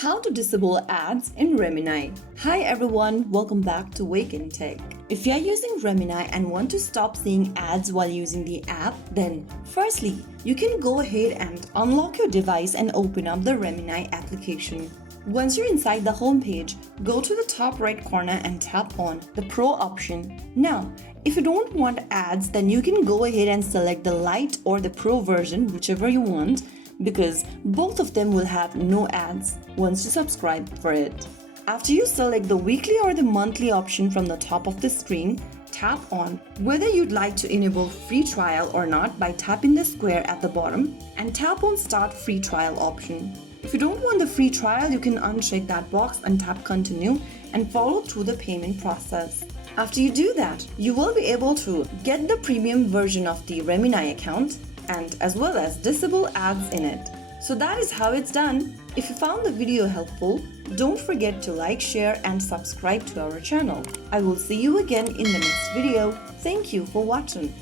How to disable ads in Remini. Hi everyone, welcome back to Wake&Tech. If you are using Remini and want to stop seeing ads while using the app, then firstly, you can go ahead and unlock your device and open up the Remini application. Once you're inside the home page, go to the top right corner and tap on the Pro option. Now, if you don't want ads, then you can go ahead and select the Lite or the Pro version, whichever you want, because both of them will have no ads once you subscribe for it. After you select the weekly or the monthly option from the top of the screen, tap on whether you'd like to enable free trial or not by tapping the square at the bottom and tap on Start Free Trial option. If you don't want the free trial, you can uncheck that box and tap Continue and follow through the payment process. After you do that, you will be able to get the premium version of the Remini account and as well as disable ads in it. So that is how it's done. If you found the video helpful, don't forget to like, share and subscribe to our channel. I will see you again in the next video. Thank you for watching.